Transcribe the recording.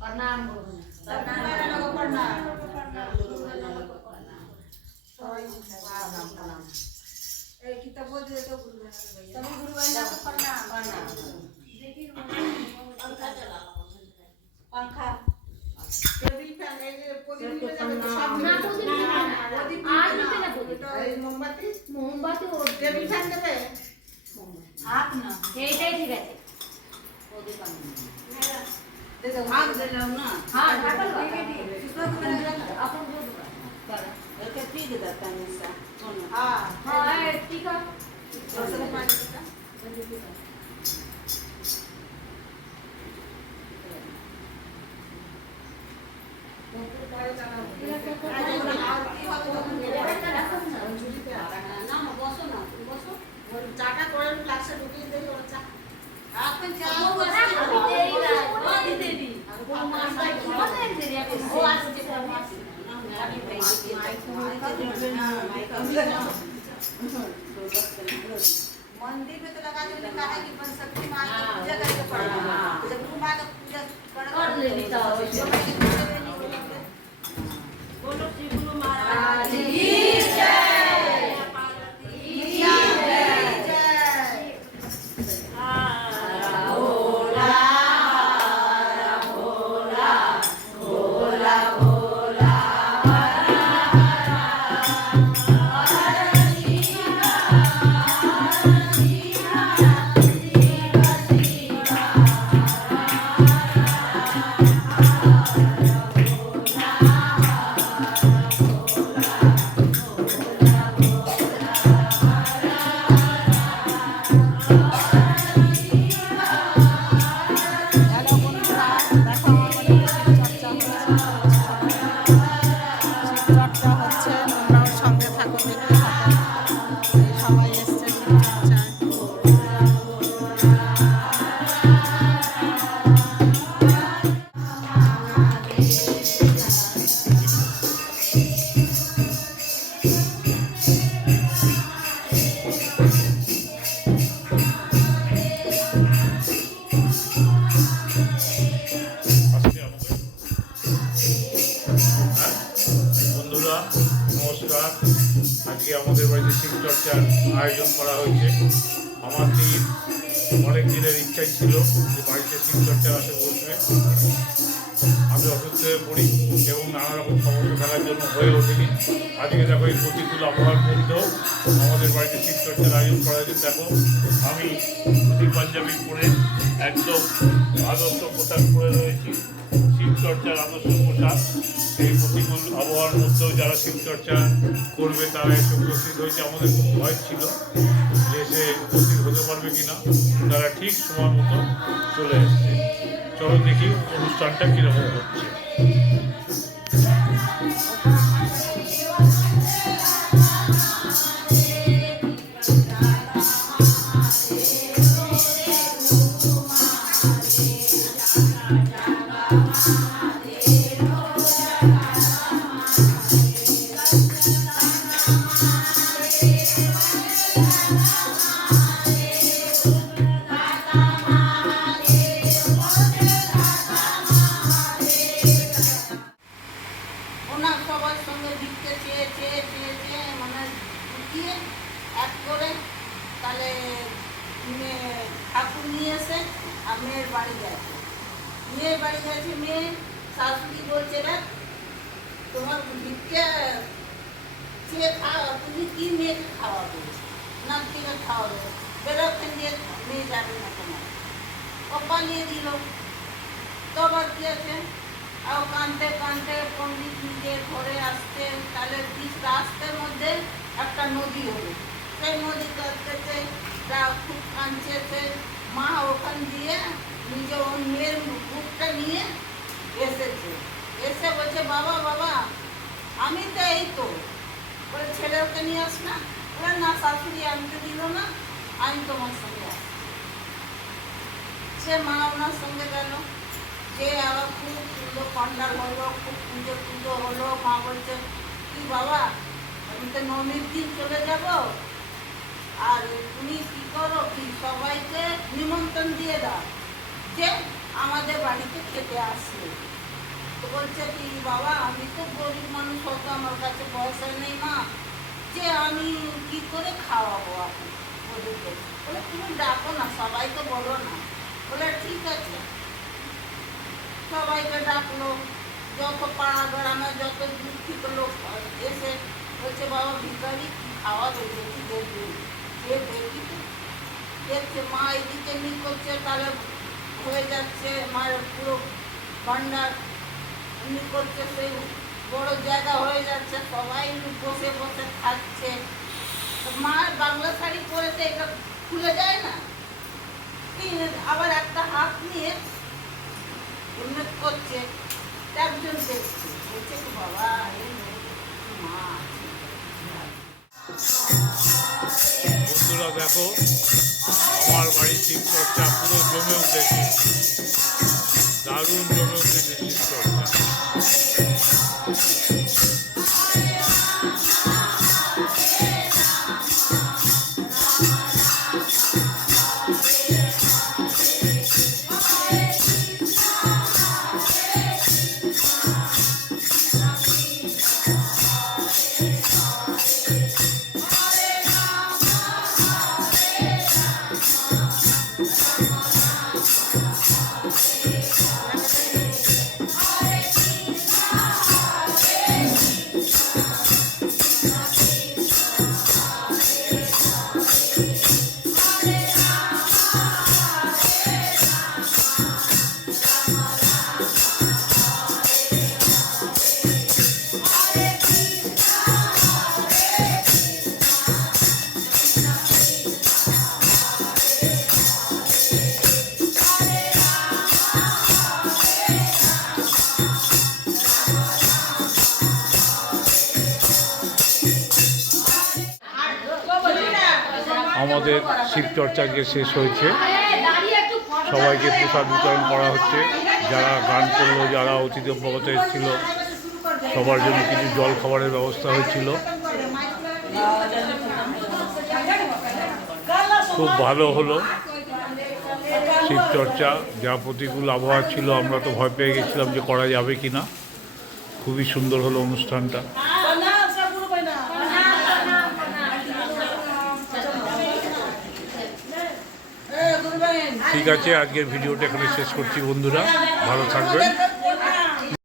प्रणाम पंखा table fan मोमबाती मोमबाती table fan देবে हाथ ना এইটাই ঠিক আছে ওদি পানি दे दो हाथ दे लो ना हां ढाकल इसको अपन जो कर ओके ठीक है दत्ता निसा हां हां ठीक है थोड़ा पानी देता চাটা করে ফ্লাক্সে ঢুকিয়ে দেই ওর চা আপনি চা मंदिर में तो लगा देने कहा है कि बन सकती मां की पूजा करके पड़ना जब तुम मां का पूजा कर लेनी तो बोलो श्री गुरु महाराज की जय पार्वती की जय भोला भोला भोला भोला নমস্কার। আজকে আমাদের বাড়িতে শিবচর্চার আয়োজন করা হয়েছে। আমার অনেক দিনের ইচ্ছাই ছিল যে বাড়িতে শিবচর্চার আসে বসবে। আমি অসুস্থ হয়ে পড়ি এবং নানা রকম সমস্যা থাকার জন্য হয়ে ওঠেনি। আজকে দেখো এই প্রতিকূল আবহাওয়ার মধ্যেও আমাদের বাড়িতে শিবচর্চার আয়োজন করা হয়েছে। দেখো আমি ধুতি পাঞ্জাবি পরে একদম আদর্শ পোশাক পরে রয়েছি, শিবচর্চার আদর্শ পোশাক। এই প্রতিকূল আবহাওয়ার মধ্যেও যারা শিবচর্চা করবে তারা এসে উপস্থিত হয়েছে। আমাদের খুব ভয় ছিল যে সে উপস্থিত হতে পারবে কিনা, তারা ঠিক সময় মতো চলে এসছে। চলো দেখি অনুষ্ঠানটা কীরকম হচ্ছে। ঠাকুর নিয়ে এসে মেয়ের বাড়ি গেছে, মেয়ে শাশুড়ি বলছে না তোমার ভিক্ষে চেয়ে খাওয়া, তুমি কি মেয়েকে খাওয়াবে না, থেকে খাওয়াবে বেরোচ্ছেন দিয়ে মেয়ে যাবে না তোমার কপা নিয়ে দিল। তো আবার কি আছে আর কানতে কানতে পণ্ডিত নিজে ঘরে আসতে, তাহলে বিচ রাস্তার মধ্যে একটা নদী হলো। সেই নদী কাটতেছে, খুব কাঁদছে, মা ওখান দিয়ে নিজে ওর মেয়ের বুকটা নিয়ে এসেছে। এসে বলছে বাবা বাবা আমি তো এই তো বলে ছেলে ওকে নিয়ে আস না, বলে না শাশুড়ি আনতে দিল না, আমি তোমার সঙ্গে আস। সে মা ওনার সঙ্গে গেল, যে আবার খুব সুন্দর পান্ডাল হলো, খুব পুজো হলো। মা বলছে কি বাবা আমি তো নবমীর দিন চলে যাব, আর তুমি কি করো কি সবাইকে নিমন্ত্রণ দিয়ে দাও যে আমাদের বাড়িতে খেতে আসে। তো বলছে কি বাবা আমি তো গরিব মানুষ, হতো আমার কাছে পয়সা নেই মা, যে আমি কি করে খাওয়াবো আপনি ওদেরকে। বলে তুমি ডাকো না, সবাইকে বলো না। বলে ঠিক আছে। সবাইকে ডাকলো, যত পাড়া গ্রামে যত দূর থেকে লোক এসে বলছে বাবা ভিখারি কি খাওয়াবে, দেখি দেখবি সে দেখি তো। দেখছে মা এদিকে নি করছে, তাহলে হয়ে যাচ্ছে মায়ের পুরো ভান্ডার এমনি করছে, সেই বড় জায়গা হয়ে যাচ্ছে, সবাই বসে বসে খাচ্ছে। তো মা বাংলা শাড়ি পরেছে, এটা খুলে যায় না, আবার একটা হাত নিয়ে এমনি করছে। একজন দেখছে, বলছে কি বাবা এই মা বন্ধুরা দেখো, আমার বাড়ির শিবচর্চা পুরো জমে উঠেছে, দারুণ জমে উঠেছে শিবচর্চা। আমাদের শিবচর্চা আজকে শেষ হয়েছে, সবাইকে প্রসাদ বিতরণ করা হচ্ছে। যারা গান করলো, যারা অতিথি অভ্যাগত এসেছিল, সবার জন্য কিছু জল খাবারের ব্যবস্থা হয়েছিল। খুব ভালো হলো শিবচর্চা। যা প্রতিকূল আবহাওয়া ছিল, আমরা তো ভয় পেয়ে গেছিলাম যে করা যাবে কি না। খুবই সুন্দর হলো অনুষ্ঠানটা। ঠিক আছে, আজকের ভিডিওটা এখানে শেষ করছি বন্ধুরা, ভালো থাকবেন।